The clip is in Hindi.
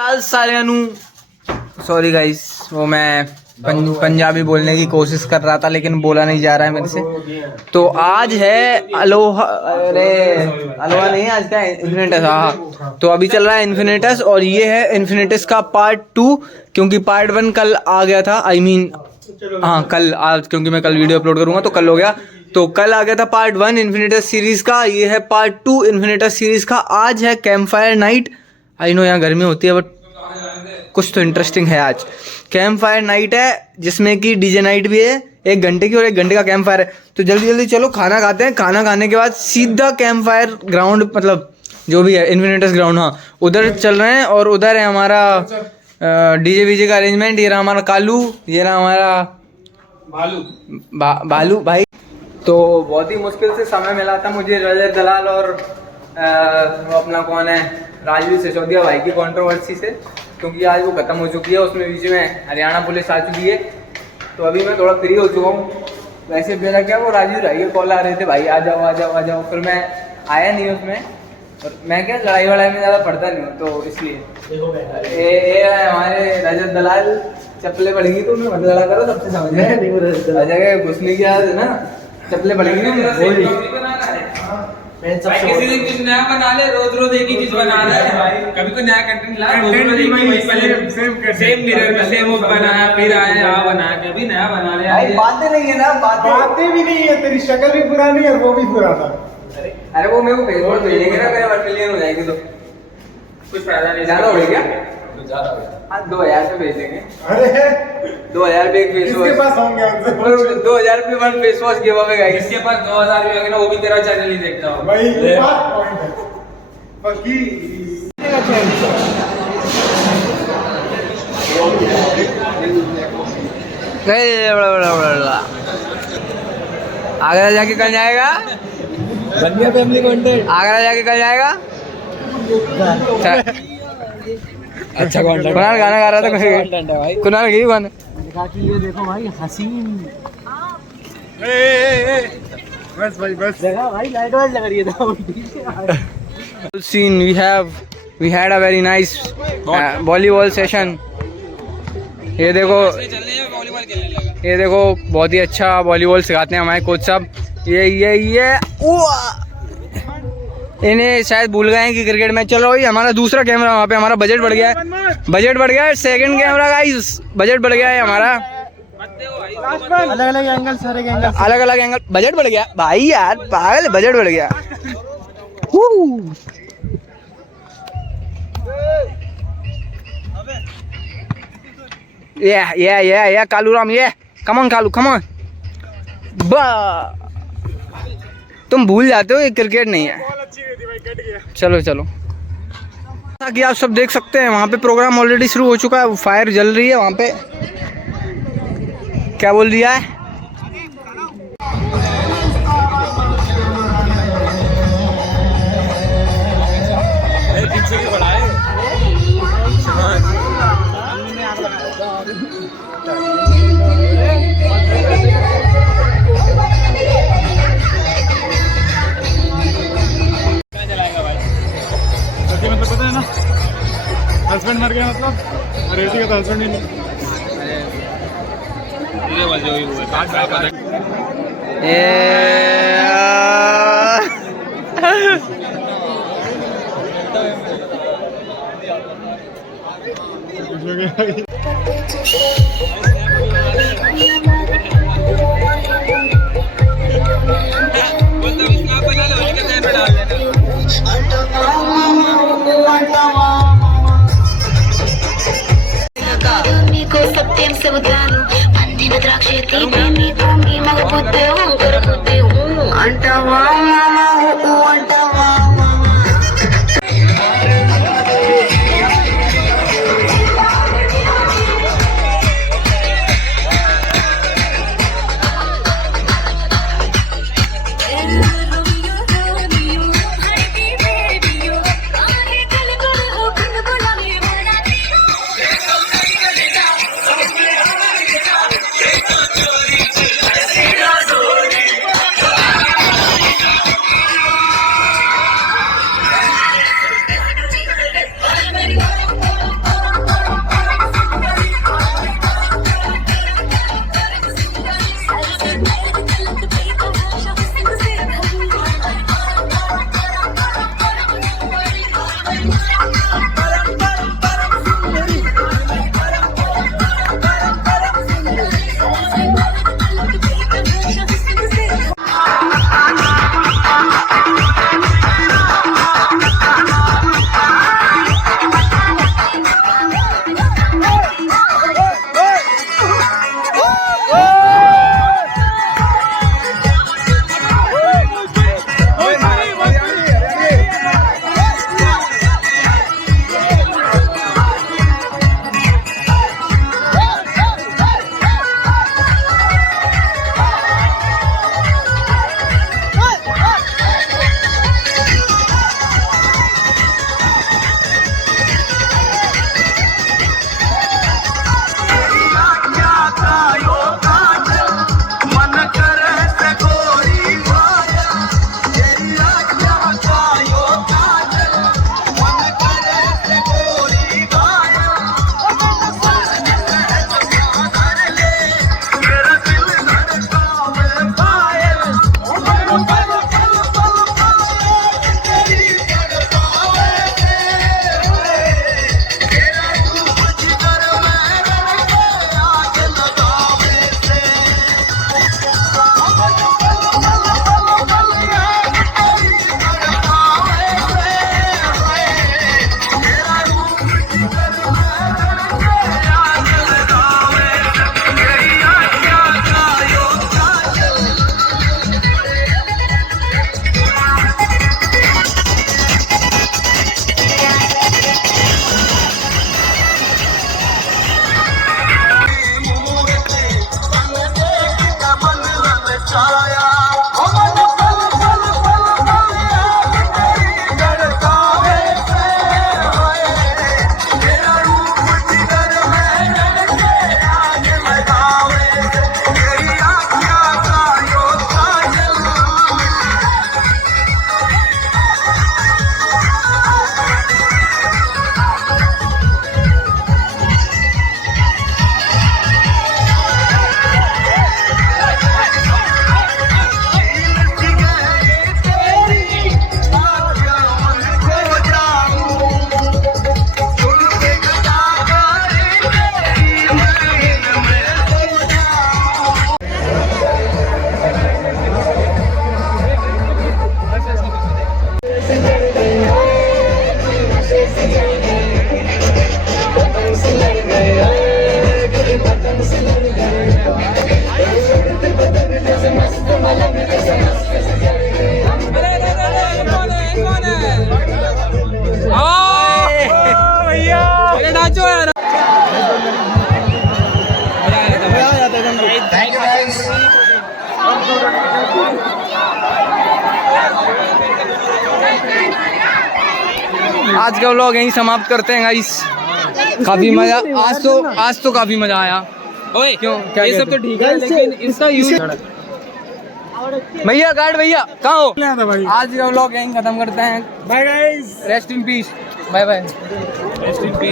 काल सालियानू सॉरी गाइस, वो मैं पंजाबी बोलने की कोशिश कर रहा था लेकिन बोला नहीं जा रहा है मेरे से। तो आज है अलोहा, अरे अलोहा नहीं, आज का इन्फिनिटस। हाँ, तो अभी चल रहा है इन्फिनिटस और ये है इन्फिनिटस का पार्ट 2, क्योंकि पार्ट 1 कल आ गया था। हाँ कल, आज क्योंकि मैं कल वीडियो अपलोड करूंगा तो कल हो गया। तो कल आ गया था पार्ट 1 इन्फिनिटस सीरीज का, ये है पार्ट 2 इन्फिनिटस सीरीज का। आज है camp fire night. I know यहाँ गर्मी होती है बट कुछ तो इंटरेस्टिंग है आज। कैंप फायर नाइट है जिसमें कि डीजे नाइट भी है, 1 घंटे की, और 1 घंटे का कैंप फायर है। तो जल्दी जल्दी चलो खाना खाते हैं। खाना खाने के बाद सीधा कैंप फायर ग्राउंड, मतलब जो भी है इन्फिनिटस ग्राउंड, हाँ उधर चल रहे हैं। और उधर है हमारा डीजे वीजे का अरेंजमेंट। ये रहा हमारा कालू, ये रहा हमारा बालू भाई। तो बहुत ही मुश्किल से समय मिला था मुझे रजत दलाल और वो अपना कौन है, राजवीर सिसोदिया भाई की कंट्रोवर्सी से, क्योंकि आज वो खत्म हो चुकी है। उसमें बीच में हरियाणा पुलिस आ चुकी है। तो अभी मैं थोड़ा फ्री हो चुका हूँ। वैसे मेरा क्या, वो राजवीर भाई के कॉल आ रहे थे, भाई आ जाओ आ जाओ आ जाओ, फिर मैं आया नहीं उसमें। और मैं क्या लड़ाई वड़ाई में ज़्यादा पढ़ता नहीं हूँ, तो इसलिए ये हमारे रजत दलाल चप्पलें पड़ेंगी तो उन्हें मत लड़ा करो, सबसे समझ में जगह घुसने की आदत है ना, चप्पलें पड़ेंगी किसी दिन कुछ नया बना ले, रोज रोज एक ही चीज बना रहा है भाई। कभी कोई नया कंटेंट ला, रोज रोज एक ही पहले सेम मिरर में सेम बनाया, फिर आया यहाँ बनाया, कभी नया बना ले भाई। बातें नहीं है ना, बातें भी नहीं है, तेरी शक्ल भी पुरानी है और वो भी पुराना। अरे वो मेरे को फेसबुक भेजेंगे ना, मेरा 1 मिलियन हो जाएगी तो कुछ फायदा नहीं। ज्यादा हो गया, ज्यादा हो गया। हाँ 2000 पे भेजेंगे। अरे 2000 पे एक फेस किसके वॉश, पास होंगे उनसे? 2000 पे 1 face wash give away guys. इसके पास 2000 भी होंगे ना, वो भी तेरा चैनल नहीं देखता हो भाई। ये बात पॉइंट है बाकी। आगरा जाके कल जाएगा, बनिया फैमिली कंटेंट। आगरा जाके कल जाएगा। अच्छा कंटेंट। कुणाल गाना गा रहा था, कंटेंट है भाई। कुणाल गई गाना। ये देखो भाई, हसीन। बस भाई बस जगह भाई, लाइट वाइट लग रही है। Scene we had a very nice volleyball session। ये देखो बहुत ही अच्छा वॉलीबॉल सिखाते हैं हमारे कोच साहब। ये इन्हें शायद भूल गए हैं कि क्रिकेट मैच चल रहा है। हमारा दूसरा कैमरा वहाँ पे, हमारा बजट बढ़ गया है, सेकंड कैमरा गाइस, बजट बढ़ गया है हमारा। अलग अलग एंगल, सारे एंगल, बजट बढ़ गया भाई, यार पागल, बजट बढ़ गया। ये कालू राम, ये come on Kalu, come on. तुम भूल जाते हो ये क्रिकेट नहीं है। चलो ताकि आप सब देख सकते हैं, वहाँ पे प्रोग्राम ऑलरेडी शुरू हो चुका है, फायर जल रही है वहाँ पे। क्या बोल दिया है? पता है ना, हस्बैंड मर गया मतलब, रेती का तो हस्बैंड ही नहीं। సత్యం చెబుతాను పండిన ద్రాక్ష తీపి మీకు మీ మగ బుద్ధి వంకర బుద్ధి అంటావా అంటావా भैया अरे नाचो यार थैंक यू गाइस। आज का व्लॉग यहीं समाप्त करते हैं गाइस। काफी मजा आज तो काफी मजा आया। ओए क्यों क्या ये सब तो ठीक है लेकिन इसका यूज भैया गार्ड भैया कहाँ हो? ले आता भाई। आज का व्लॉग यहीं खत्म करते हैं। Bye guys. Rest in peace. Bye bye. Rest in piece.